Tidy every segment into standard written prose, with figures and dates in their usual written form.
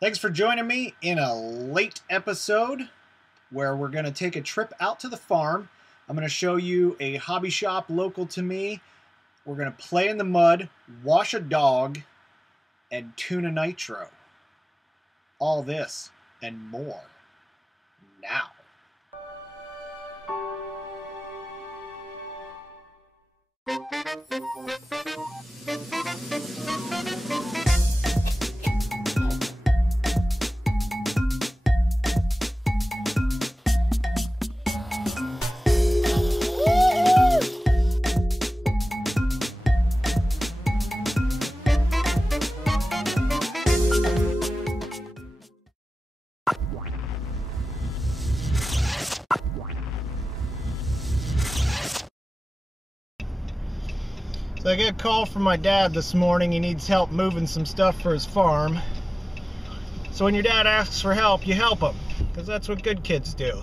Thanks for joining me in a late episode where we're going to take a trip out to the farm. I'm going to show you a hobby shop local to me. We're going to play in the mud, wash a dog, and tune a nitro. All this and more now. So I get a call from my dad this morning. He needs help moving some stuff for his farm. So when your dad asks for help, you help him, because that's what good kids do.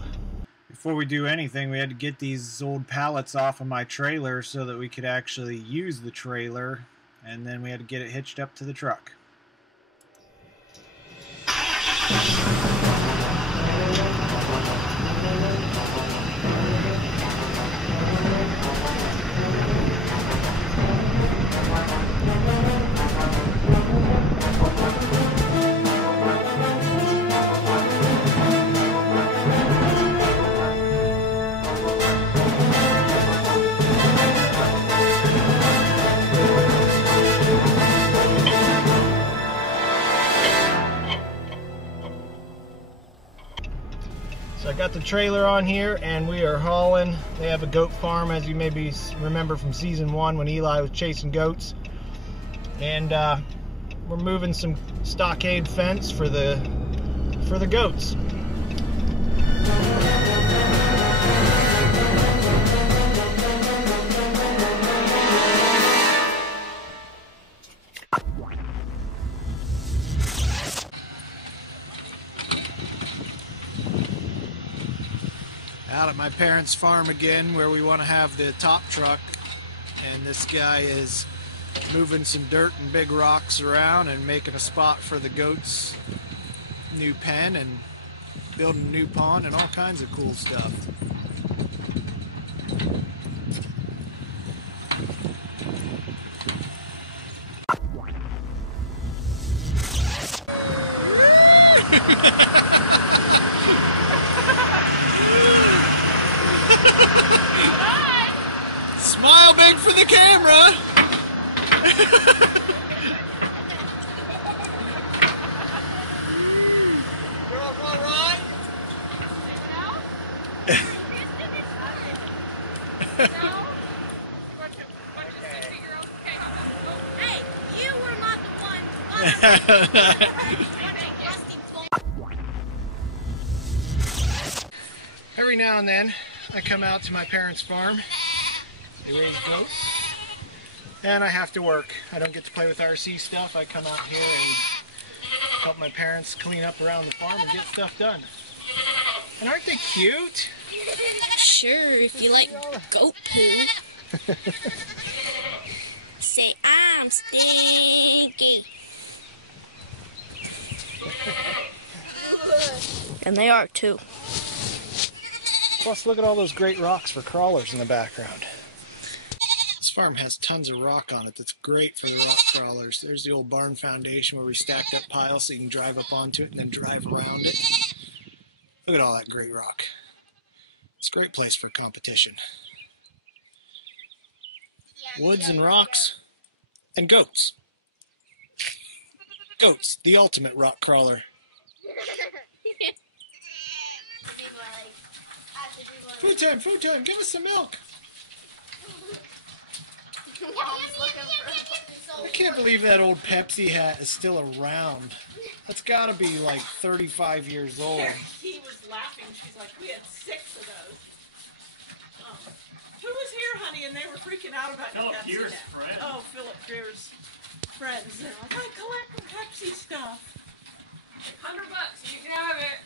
Before we do anything, we had to get these old pallets off of my trailer so that we could actually use the trailer, and then we had to get it hitched up to the truck. So I got the trailer on here and we are hauling. They have a goat farm, as you maybe remember from season 1 when Eli was chasing goats. And we're moving some stockade fence for the goats. Out at my parents' farm again, where we want to have the top truck, and this guy is moving some dirt and big rocks around and making a spot for the goats' new pen and building a new pond and all kinds of cool stuff. Smile big for the camera. Hey, you were not the one. Every now and then, I come out to my parents' farm. They raise goats, and I have to work. I don't get to play with RC stuff. I come out here and help my parents clean up around the farm and get stuff done. And aren't they cute? Sure, if you like goat poo. Say, I'm stinky. And they are too. Plus, look at all those great rocks for crawlers in the background. This farm has tons of rock on it that's great for the rock crawlers. There's the old barn foundation where we stacked up piles so you can drive up onto it and then drive around it. Look at all that great rock. It's a great place for competition. Woods and rocks and goats. Goats, the ultimate rock crawler. Food time, food time, give us some milk. I can't believe that old Pepsi hat is still around. That's got to be like 35 years old. He was laughing. She's like, we had 6 of those. Who was here, honey, and they were freaking out about your Pepsi Gear's hat? friend. Oh, Philip Greer's friends. They're like, I collect Pepsi stuff. $100, you can have it.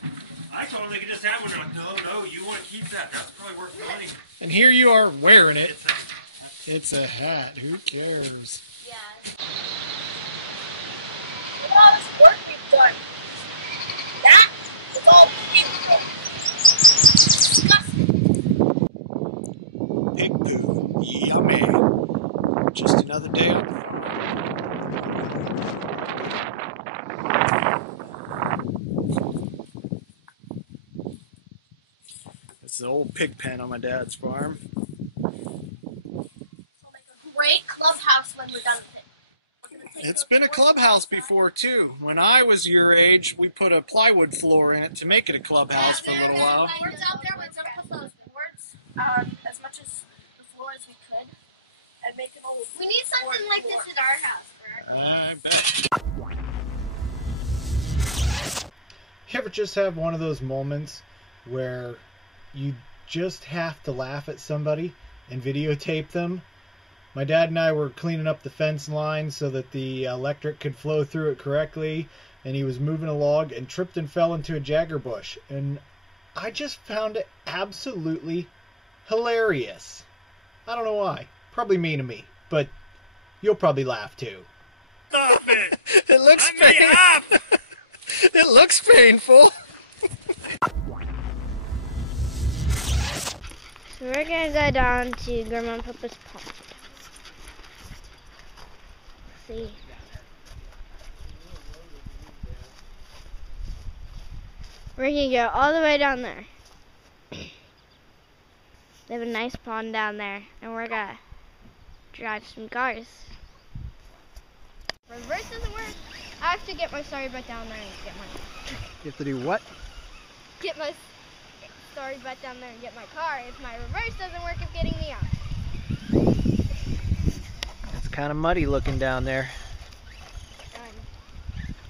I told them they could just have one. They're like, no, you want to keep that. That's probably worth money. And here you are wearing it. It's a hat. Who cares? Yeah. Oh, it's working done. It's all disgusting. Pig poo. Yummy. Just another day on the farm. It's the old pig pen on my dad's farm. It'll make a great clubhouse when we're done with it. It's been a clubhouse before too. When I was your age, we put a plywood floor in it to make it a clubhouse for a little while. Boards out there, let's put those boards as much as the floor as we could and make an old. We need something like this at our house. I bet. You ever just have one of those moments where you just have to laugh at somebody and videotape them? My dad and I were cleaning up the fence line so that the electric could flow through it correctly, and he was moving a log and tripped and fell into a jagger bush. And I just found it absolutely hilarious. I don't know why. Probably mean to me, but you'll probably laugh too. Stop it! It looks Let me up! It looks painful. So we're gonna go down to Grandma and Papa's pond. See. We're gonna go all the way down there. They have a nice pond down there, and we're gonna drive some cars. Reverse doesn't work. I have to get my sorry butt down there and get my. You have to do what? Get my sorry butt down there and get my car. If my reverse doesn't work, it's getting me out. It's kind of muddy looking down there.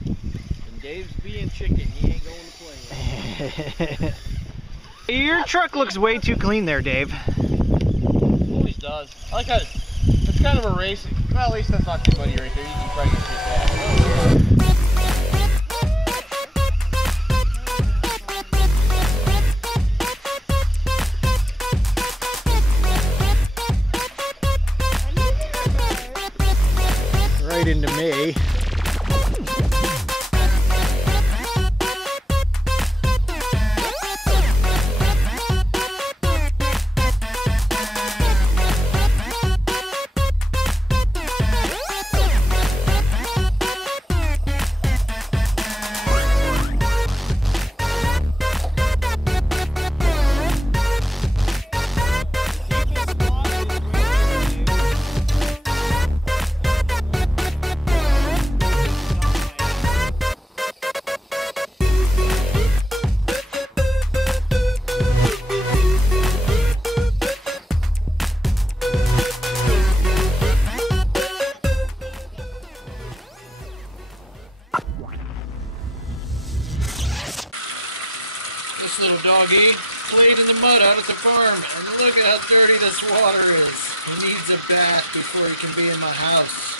And Dave's being chicken. He ain't going to play with. Your truck looks way too clean there, Dave. Always does. I like how it's kind of a racing. Well, at least that's not too muddy right there. You can probably get that. Right into me. This little doggy played in the mud out at the farm, and look at how dirty this water is. He needs a bath before he can be in my house.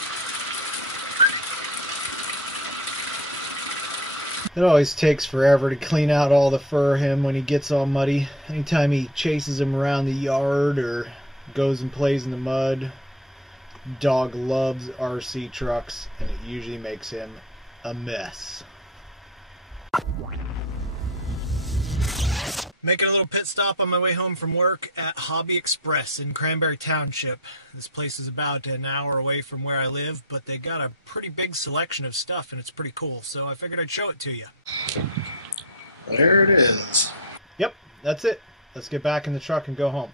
It always takes forever to clean out all the fur of him when he gets all muddy. Anytime he chases him around the yard or goes and plays in the mud, dog loves RC trucks, and it usually makes him a mess. Making a little pit stop on my way home from work at Hobby Express in Cranberry Township. This place is about an hour away from where I live, but they got a pretty big selection of stuff and it's pretty cool, so I figured I'd show it to you. There it is. Yep, that's it. Let's get back in the truck and go home.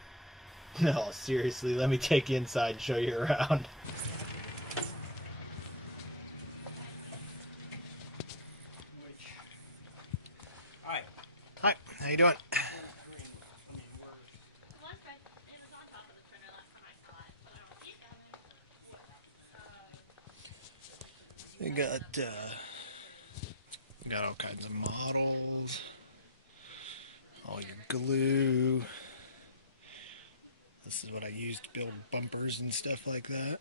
No, seriously, let me take you inside and show you around. Hi, how you doing? We got all kinds of models, all your glue. This is what I use to build bumpers and stuff like that.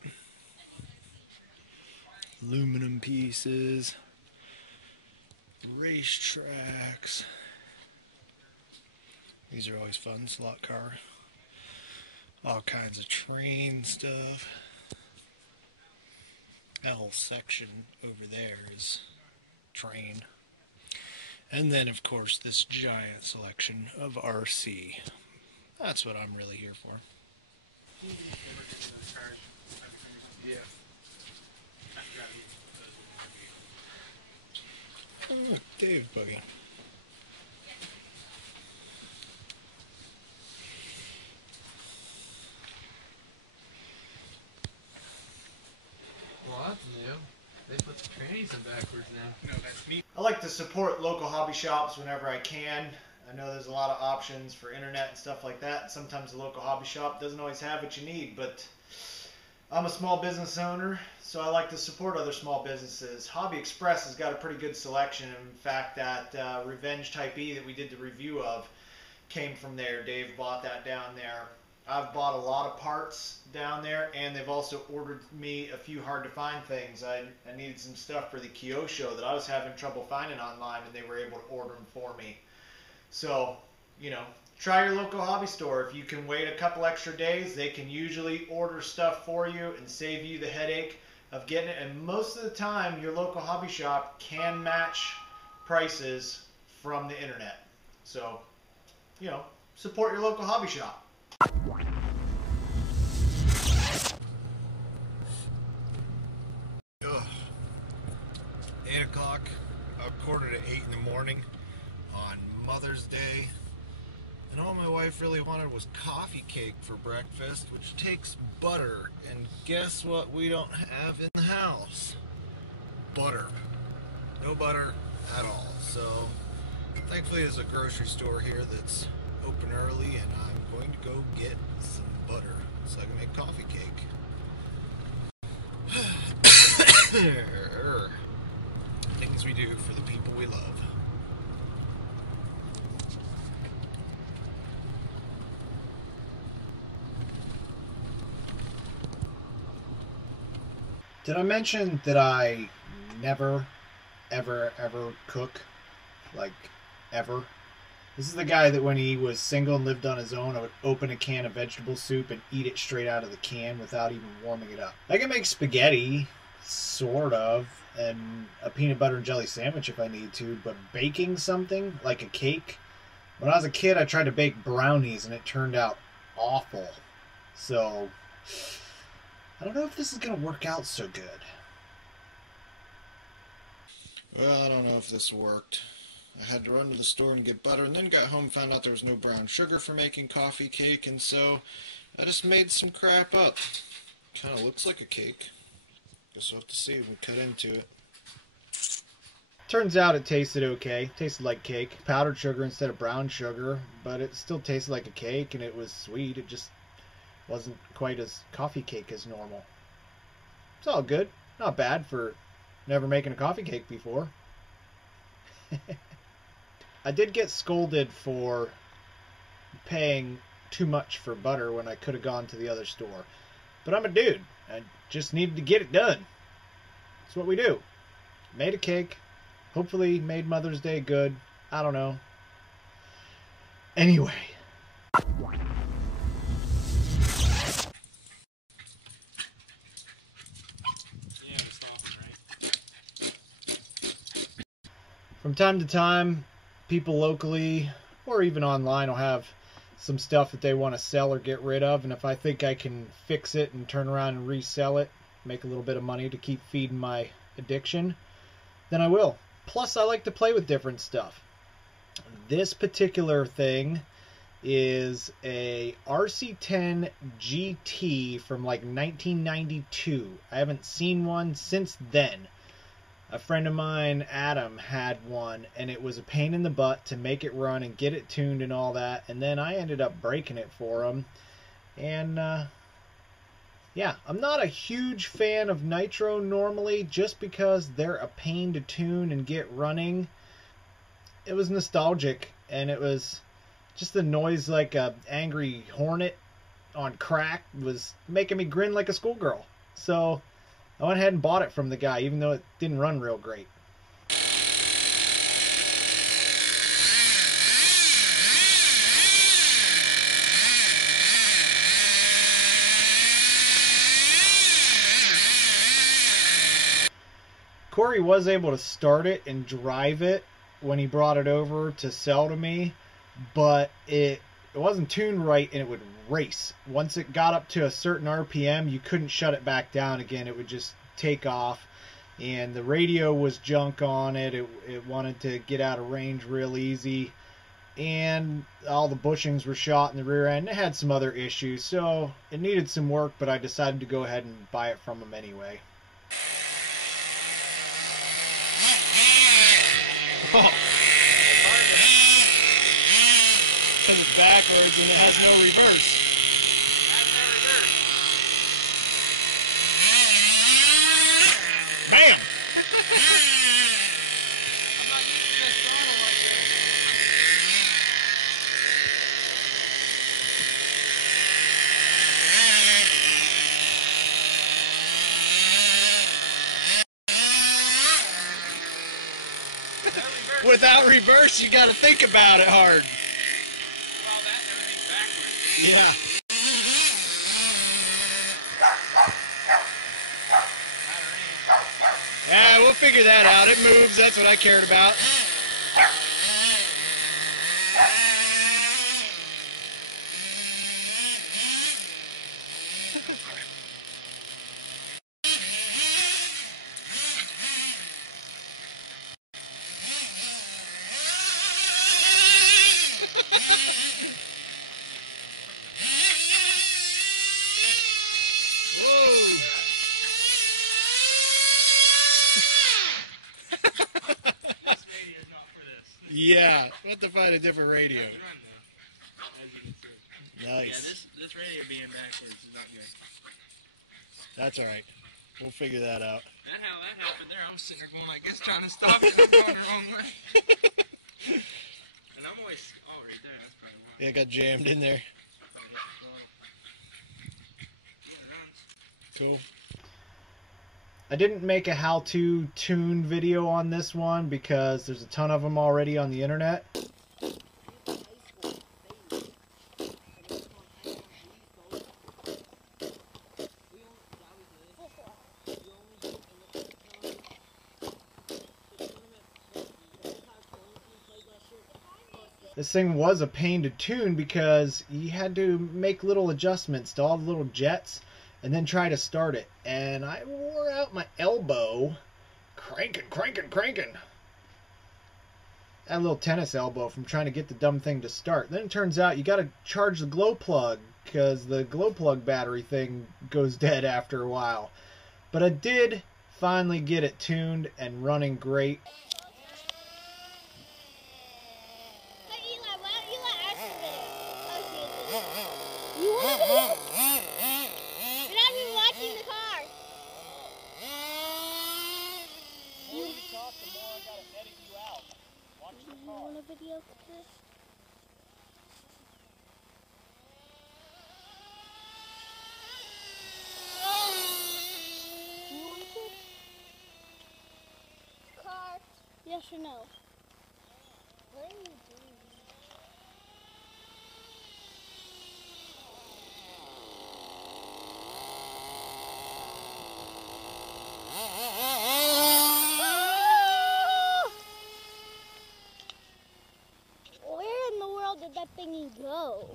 Aluminum pieces, race tracks. These are always fun, slot car. All kinds of train stuff. That whole section over there is train. And then, of course, this giant selection of RC. That's what I'm really here for. Yeah. Oh, look, Dave's buggy. Well, that's new. They put the trannies in backwards now. No, that's me. I like to support local hobby shops whenever I can. I know there's a lot of options for internet and stuff like that. Sometimes the local hobby shop doesn't always have what you need, but I'm a small business owner, so I like to support other small businesses. Hobby Express has got a pretty good selection. In fact, that Revenge Type E that we did the review of came from there. Dave bought that down there. I've bought a lot of parts down there, and they've also ordered me a few hard-to-find things. I needed some stuff for the Kyosho that I was having trouble finding online, and they were able to order them for me. So, you know, try your local hobby store. If you can wait a couple extra days, they can usually order stuff for you and save you the headache of getting it. And most of the time, your local hobby shop can match prices from the internet. So, you know, support your local hobby shop. Ugh. 8 o'clock, a quarter to 8 in the morning on Mother's Day, and all my wife really wanted was coffee cake for breakfast, which takes butter, and guess what we don't have in the house? Butter. No butter at all. So thankfully there's a grocery store here that's open early, and I'm going to go get some butter so I can make coffee cake. Things we do for the people we love. Did I mention that I never, ever cook? Like, ever? This is the guy that when he was single and lived on his own, I would open a can of vegetable soup and eat it straight out of the can without even warming it up. I can make spaghetti, sort of, and a peanut butter and jelly sandwich if I need to, but baking something, like a cake, when I was a kid I tried to bake brownies and it turned out awful. So, I don't know if this is going to work out so good. Well, I don't know if this worked. I had to run to the store and get butter, and then got home and found out there was no brown sugar for making coffee cake, and so I just made some crap up. Kind of looks like a cake. Guess we'll have to see when we cut into it. Turns out it tasted okay. Tasted like cake. Powdered sugar instead of brown sugar, but it still tasted like a cake, and it was sweet. It just wasn't quite as coffee cake as normal. It's all good. Not bad for never making a coffee cake before. I did get scolded for paying too much for butter when I could have gone to the other store. But I'm a dude. I just needed to get it done. That's what we do. Made a cake. Hopefully made Mother's Day good. I don't know. Anyway. From time to time, people locally or even online will have some stuff that they want to sell or get rid of, and if I think I can fix it and turn around and resell it, make a little bit of money to keep feeding my addiction, then I will. Plus, I like to play with different stuff. This particular thing is a RC10 GT from like 1992. I haven't seen one since then. A friend of mine, Adam, had one, and it was a pain in the butt to make it run and get it tuned and all that, and then I ended up breaking it for him. And yeah, I'm not a huge fan of nitro normally, just because they're a pain to tune and get running. It was nostalgic, and it was just the noise like a angry hornet on crack was making me grin like a schoolgirl. So I went ahead and bought it from the guy, even though it didn't run real great. Corey was able to start it and drive it, when he brought it over to sell to me, but it wasn't tuned right and it would race. Once it got up to a certain RPM, you couldn't shut it back down again. It would just take off, and the radio was junk on it. It wanted to get out of range real easy, and all the bushings were shot in the rear end. It had some other issues, so it needed some work, but I decided to go ahead and buy it from him anyway. Oh. Because it's backwards and it has no reverse. Bam! Without reverse, you got to think about it hard. Yeah. Yeah, we'll figure that out. It moves. That's what I cared about. Yeah, we'll have to find a different radio. Nice. Yeah, this radio being backwards is not good. That's all right. We'll figure that out. That happened there. I'm sitting there going, I guess, trying to stop it. I'm going the wrong way. And I'm always, oh, right there. That's probably why. Yeah, it got jammed in there. Cool. I didn't make a how-to tune video on this one because there's a ton of them already on the internet. This thing was a pain to tune because you had to make little adjustments to all the little jets and then try to start it. And I wore out my elbow cranking. I had a little tennis elbow from trying to get the dumb thing to start. Then it turns out you got to charge the glow plug because the glow plug battery thing goes dead after a while. But I did finally get it tuned and running great. Video clip. Car. Yes or no? What are you doing? Did that thingy go?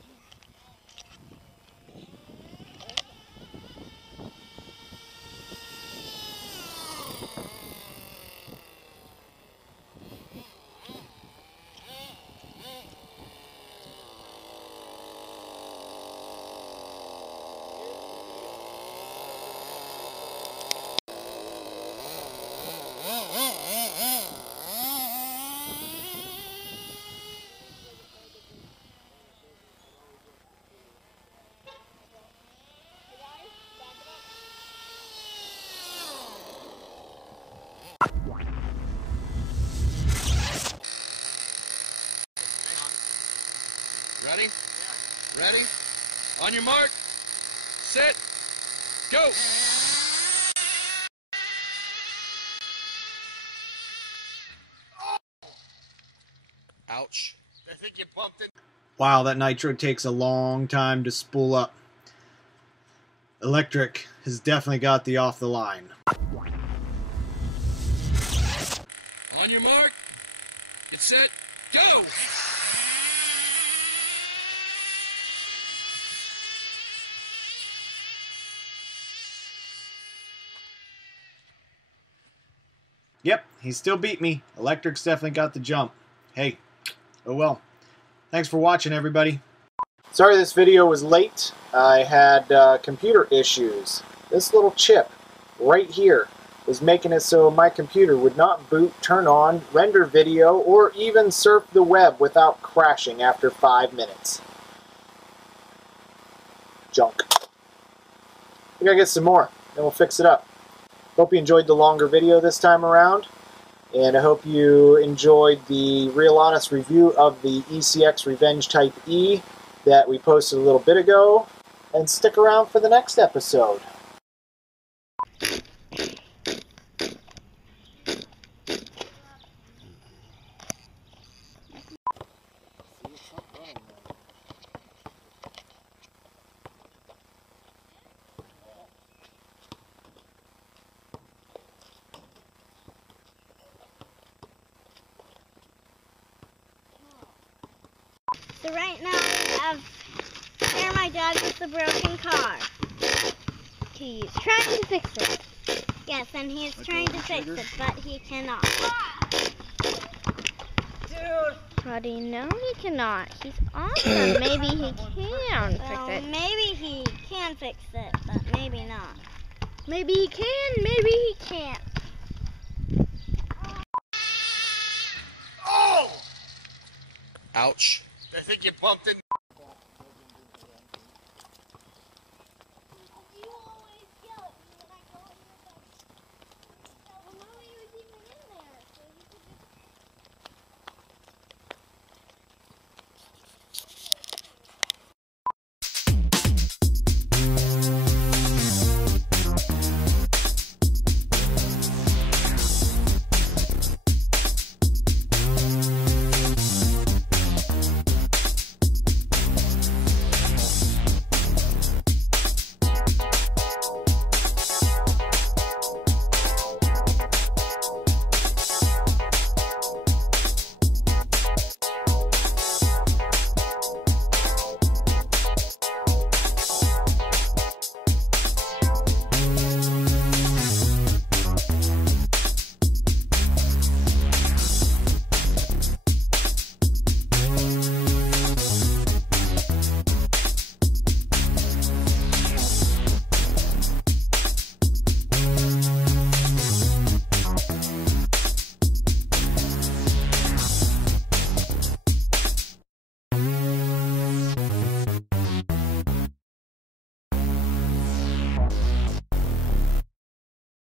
Ready? Ready? On your mark. Set. Go. Ouch. I think you bumped it. Wow, that nitro takes a long time to spool up. Electric has definitely got the off the line. On your mark. Get set, go! Yep, he still beat me. Electric's definitely got the jump. Hey, oh well. Thanks for watching, everybody. Sorry this video was late. I had computer issues. This little chip right here was making it so my computer would not boot, turn on, render video, or even surf the web without crashing after 5 minutes. Junk. We gotta get some more, then we'll fix it up. Hope you enjoyed the longer video this time around, and I hope you enjoyed the real honest review of the ECX Revenge Type E that we posted a little bit ago, and stick around for the next episode. So right now we have here my dad with the broken car. He's trying to fix it. Yes, and he's trying to fix it, but he cannot. Dude! How do you know he cannot? He's awesome. Maybe he can fix it. Maybe he can fix it, but maybe not. Maybe he can, maybe he can't. Ouch. I think you bumped into